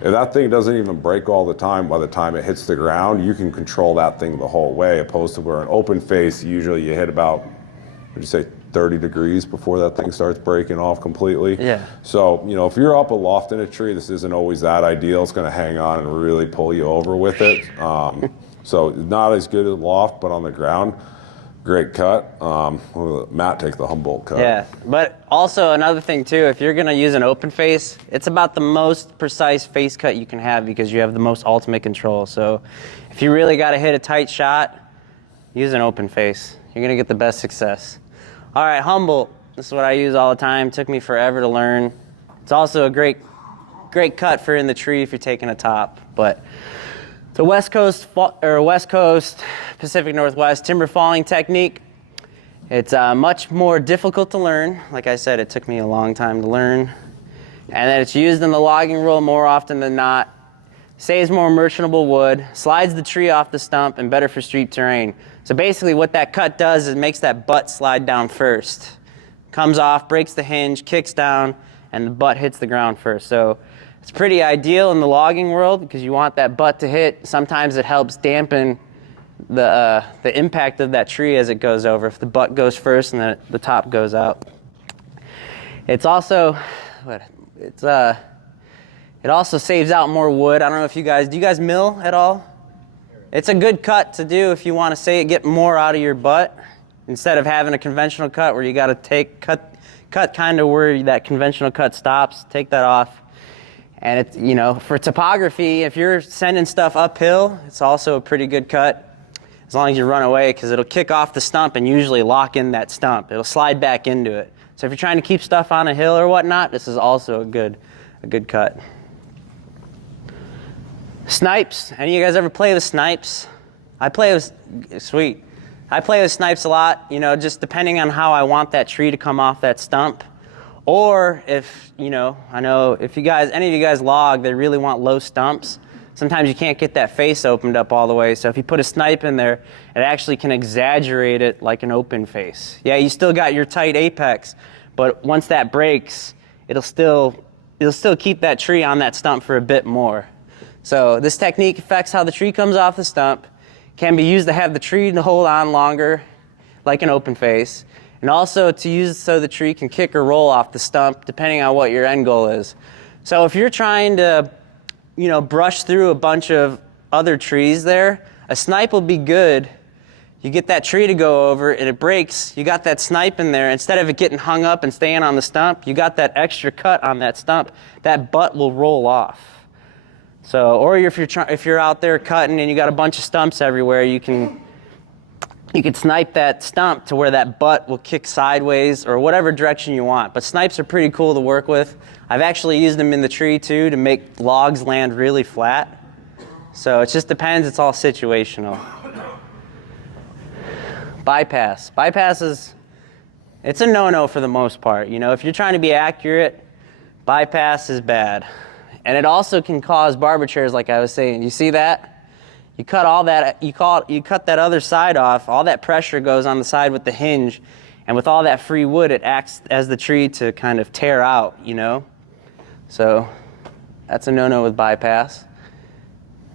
If that thing doesn't even break all the time, by the time it hits the ground, you can control that thing the whole way, opposed to where an open face, usually you hit about, would you say, 30 degrees before that thing starts breaking off completely. Yeah. So, if you're up aloft in a tree, this isn't always that ideal. It's going to hang on and really pull you over with it. So not as good at loft, but on the ground, great cut. We'll let Matt take the Humboldt cut. Yeah, but also another thing too, if you're gonna use an open face, it's about the most precise face cut you can have because you have the most ultimate control. So if you really gotta hit a tight shot, use an open face. You're gonna get the best success. All right, Humboldt, this is what I use all the time. Took me forever to learn. It's also a great cut for in the tree if you're taking a top, but the West Coast Pacific Northwest timber falling technique. It's much more difficult to learn. Like I said, it took me a long time to learn. And then it's used in the logging roll more often than not. Saves more merchantable wood, slides the tree off the stump, and better for street terrain. So basically what that cut does is it makes that butt slide down first. Comes off, breaks the hinge, kicks down, and the butt hits the ground first. So it's pretty ideal in the logging world because you want that butt to hit. Sometimes it helps dampen the impact of that tree as it goes over. If the butt goes first and then the top goes out. It's also, it also saves out more wood. I don't know if do you guys mill at all? It's a good cut to do if you want to get more out of your butt instead of having a conventional cut where you got to cut kind of where that conventional cut stops, take that off. And it's, for topography, if you're sending stuff uphill, it's also a pretty good cut as long as you run away because it'll kick off the stump and usually lock in that stump. It'll slide back into it. So if you're trying to keep stuff on a hill or whatnot, this is also a good cut. Snipes. Any of you guys ever play with snipes? I play with snipes a lot, just depending on how I want that tree to come off that stump. Or if, I know if any of you guys log, they really want low stumps. Sometimes you can't get that face opened up all the way. So if you put a snipe in there, it actually can exaggerate it like an open face. Yeah, you still got your tight apex, but once that breaks, it'll still keep that tree on that stump for a bit more. So this technique affects how the tree comes off the stump, can be used to have the tree to hold on longer, like an open face, and also to use so the tree can kick or roll off the stump depending on what your end goal is. So if you're trying to, brush through a bunch of other trees there, a snipe will be good. You get that tree to go over and it breaks, you got that snipe in there. Instead of it getting hung up and staying on the stump, you got that extra cut on that stump. That butt will roll off. So, or if you're out there cutting and you got a bunch of stumps everywhere, you can snipe that stump to where that butt will kick sideways or whatever direction you want. But snipes are pretty cool to work with. I've actually used them in the tree too to make logs land really flat. So it just depends, it's all situational. Bypass. It's a no-no for the most part. If you're trying to be accurate, bypass is bad. And it also can cause barber chairs like I was saying. You see that? You cut all that, you cut that other side off, all that pressure goes on the side with the hinge, and with all that free wood, it acts as the tree to kind of tear out, So that's a no-no with bypass.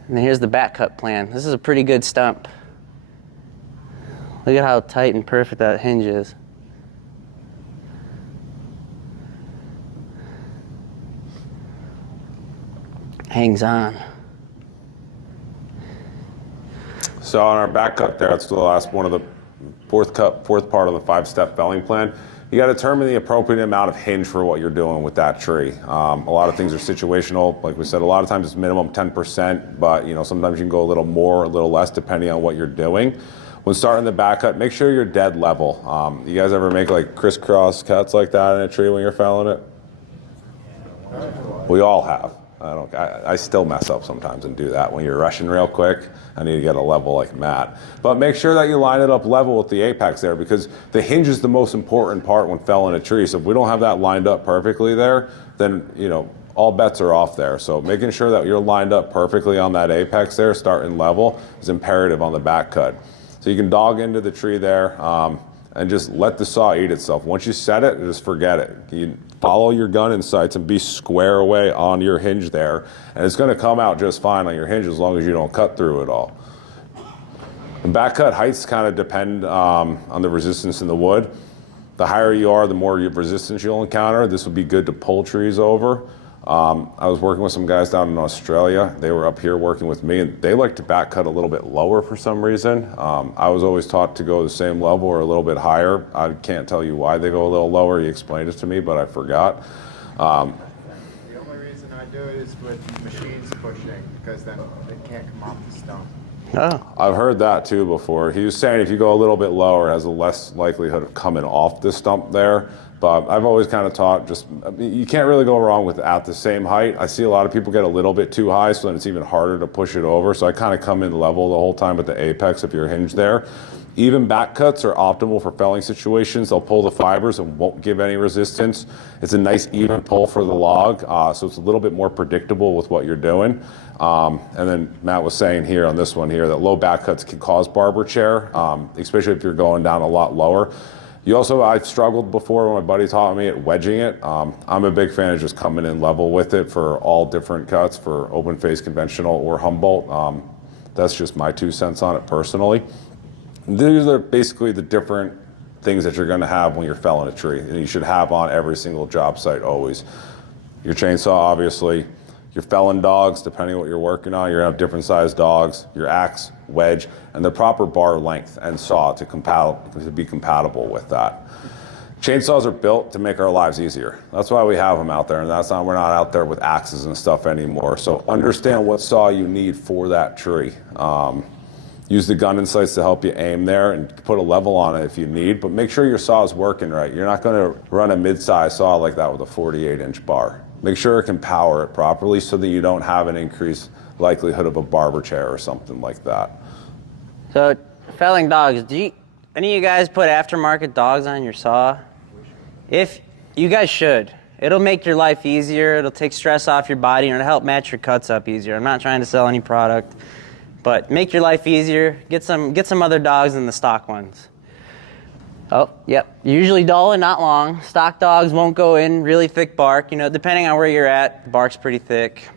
And then here's the back cut plan. This is a pretty good stump. Look at how tight and perfect that hinge is. Hangs on. So on our back cut there, that's the last one of the fourth part of the 5-step felling plan. You got to determine the appropriate amount of hinge for what you're doing with that tree. A lot of things are situational. Like we said, a lot of times it's minimum 10%, but sometimes you can go a little more, a little less, depending on what you're doing. When starting the back cut, make sure you're dead level. You guys ever make like crisscross cuts like that in a tree when you're felling it? We all have. I still mess up sometimes and do that when you're rushing real quick. I need to get a level like Matt. But make sure that you line it up level with the apex there, because the hinge is the most important part when felling a tree. So if we don't have that lined up perfectly there, then all bets are off there. So making sure that you're lined up perfectly on that apex there, starting level, is imperative on the back cut. So you can dog into the tree there and just let the saw eat itself. Once you set it, just forget it. You follow your gun in sights and be square away on your hinge there, and it's gonna come out just fine on your hinge as long as you don't cut through it all. And back cut heights kind of depend on the resistance in the wood. The higher you are, the more resistance you'll encounter. This would be good to pull trees over. I was working with some guys down in Australia. They were up here working with me, and they like to back cut a little bit lower for some reason. I was always taught to go the same level or a little bit higher. I can't tell you why they go a little lower. He explained it to me, but I forgot. The only reason I do it is with machines pushing, because then it can't come off the stump. Oh. I've heard that too before. He was saying if you go a little bit lower, it has a less likelihood of coming off the stump there. But I've always kind of taught you can't really go wrong with at the same height. I see a lot of people get a little bit too high, so then it's even harder to push it over. So I kind of come in level the whole time at the apex of your hinge there. Even back cuts are optimal for felling situations. They'll pull the fibers and won't give any resistance. It's a nice even pull for the log, so it's a little bit more predictable with what you're doing. And then Matt was saying here on this one here that low back cuts can cause barber chair, especially if you're going down a lot lower. I've struggled before when my buddy taught me at wedging it. I'm a big fan of just coming in level with it for all different cuts, for open face, conventional, or Humboldt. That's just my 2 cents on it personally. These are basically the different things that you're gonna have when you're felling a tree, and you should have on every single job site always. Your chainsaw, obviously. Your felling dogs, depending on what you're working on, you're gonna have different sized dogs, your axe, wedge, and the proper bar length and saw to be compatible with that. Chainsaws are built to make our lives easier. That's why we have them out there, and we're not out there with axes and stuff anymore. So understand what saw you need for that tree. Use the gun insights to help you aim there and put a level on it if you need, but make sure your saw is working right. You're not gonna run a mid-size saw like that with a 48-inch bar. Make sure it can power it properly so that you don't have an increased likelihood of a barber chair or something like that. So, felling dogs, any of you guys put aftermarket dogs on your saw? If you guys should. It'll make your life easier, it'll take stress off your body, and it'll help match your cuts up easier. I'm not trying to sell any product, but make your life easier. Get some other dogs than the stock ones. Oh, yep. Usually dull and not long. Stock dogs won't go in really thick bark. Depending on where you're at, the bark's pretty thick.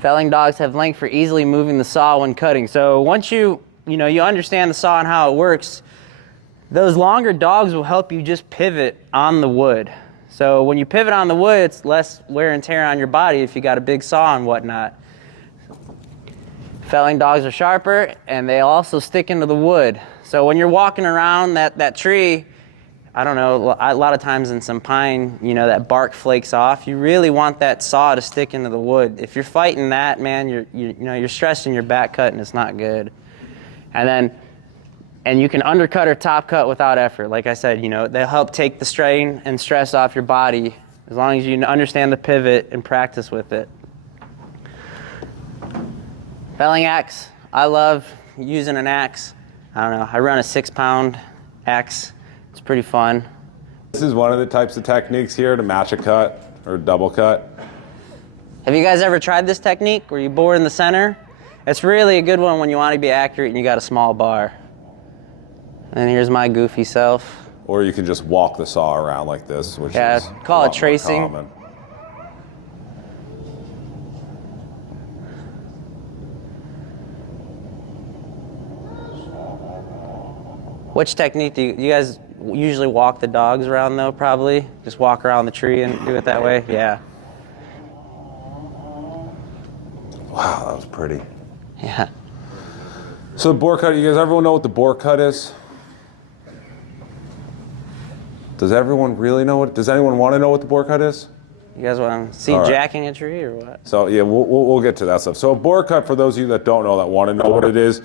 Felling dogs have length for easily moving the saw when cutting. So once you understand the saw and how it works, those longer dogs will help you just pivot on the wood. So when you pivot on the wood, it's less wear and tear on your body if you got a big saw and whatnot. Felling dogs are sharper, and they also stick into the wood. So when you're walking around that tree, I don't know, a lot of times in some pine, that bark flakes off. You really want that saw to stick into the wood. If you're fighting that, man, you're stressing your back cut, and it's not good. And you can undercut or top cut without effort. Like I said, they'll help take the strain and stress off your body as long as you understand the pivot and practice with it. Felling axe, I love using an axe. I don't know, I run a 6-pound axe. It's pretty fun. This is one of the types of techniques here to match a cut or double cut. Have you guys ever tried this technique where you bore in the center? It's really a good one when you want to be accurate and you got a small bar. And here's my goofy self. Or you can just walk the saw around like this, which Yeah, is call a it lot more tracing. common. Which technique do you guys usually walk the dogs around though, probably? Just walk around the tree and do it that way? Yeah. Wow, that was pretty. Yeah. So the bore cut, you guys, everyone know what the bore cut is? Does everyone really know what, does anyone want to know what the bore cut is? You guys want to see All right. jacking a tree or what? So yeah, we'll get to that stuff. So a bore cut, for those of you that don't know, that want to know what it is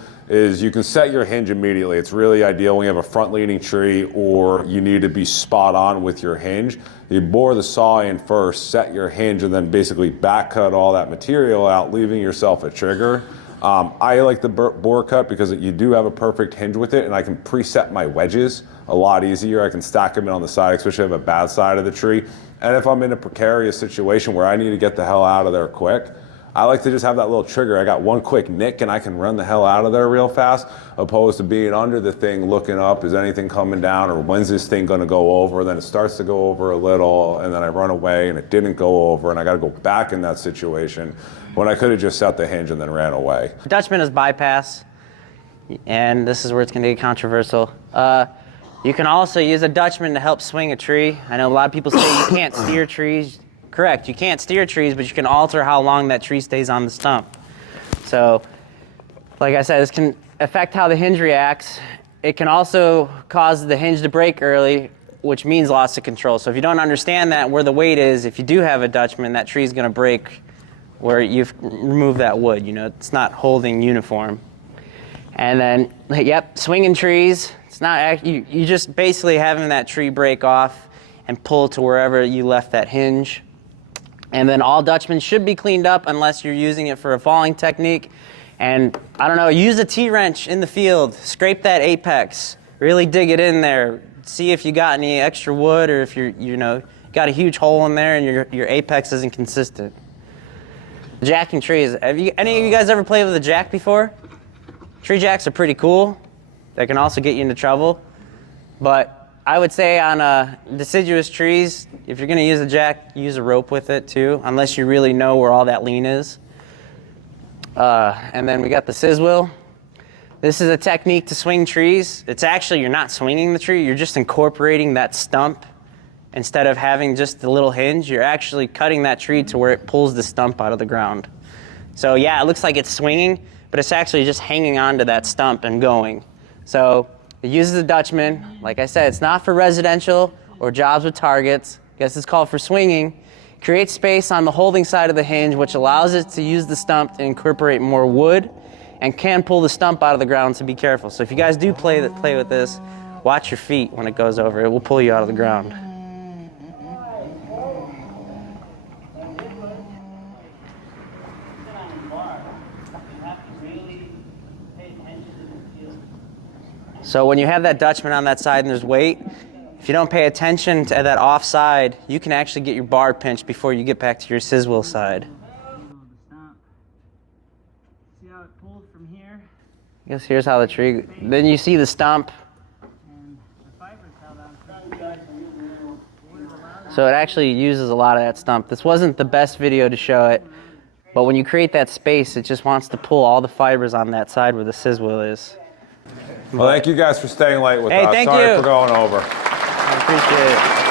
you can set your hinge immediately. It's really ideal when you have a front leaning tree or you need to be spot on with your hinge. You bore the saw in first, set your hinge, and then basically back cut all that material out, leaving yourself a trigger. I like the bore cut because you do have a perfect hinge with it, and I can preset my wedges a lot easier. I can stack them in on the side, especially if I have a bad side of the tree. And if I'm in a precarious situation where I need to get the hell out of there quick, I like to just have that little trigger. I got one quick nick and I can run the hell out of there real fast, opposed to being under the thing, looking up, is anything coming down, or when's this thing gonna go over? Then it starts to go over a little, and then I run away and it didn't go over, and I gotta go back in that situation when I could have just set the hinge and then ran away. Dutchman is bypass, and this is where it's gonna get controversial. You can also use a Dutchman to help swing a tree. I know a lot of people say you can't steer trees. Correct, you can't steer trees, but you can alter how long that tree stays on the stump. So, like I said, this can affect how the hinge reacts. It can also cause the hinge to break early, which means loss of control. So if you don't understand that, where the weight is, if you do have a Dutchman, that tree is gonna break where you've removed that wood. You know, it's not holding uniform. And then, yep, swinging trees. It's not, you just basically having that tree break off and pull to wherever you left that hinge. And then all Dutchmen should be cleaned up unless you're using it for a falling technique. And I don't know, use a T-wrench in the field, scrape that apex, really dig it in there, see if you got any extra wood or if you got a huge hole in there and your apex isn't consistent. Jacking trees, any of you guys ever played with a jack before? Tree jacks are pretty cool. They can also get you into trouble. But I would say on deciduous trees, if you're gonna use a jack, use a rope with it too, unless you really know where all that lean is. And then we got the scissor wheel. This is a technique to swing trees. It's actually, you're not swinging the tree, you're just incorporating that stump. Instead of having just the little hinge, you're actually cutting that tree to where it pulls the stump out of the ground. So yeah, it looks like it's swinging, but it's actually just hanging onto that stump and going. So it uses a Dutchman. Like I said, it's not for residential or jobs with targets. I guess it's called for swinging. Create space on the holding side of the hinge, which allows it to use the stump to incorporate more wood and can pull the stump out of the ground, so be careful. So if you guys do play with this, watch your feet when it goes over. It will pull you out of the ground. So when you have that Dutchman on that side and there's weight, if you don't pay attention to that off side, you can actually get your bar pinched before you get back to your scissor wheel side. See how it pulled from here? I guess here's how the tree, then you see the stump. And the fiber's held on. So it actually uses a lot of that stump. This wasn't the best video to show it, but when you create that space, it just wants to pull all the fibers on that side where the scissor wheel is. Well, thank you guys for staying late with us. Thank Sorry you for going over. I appreciate it.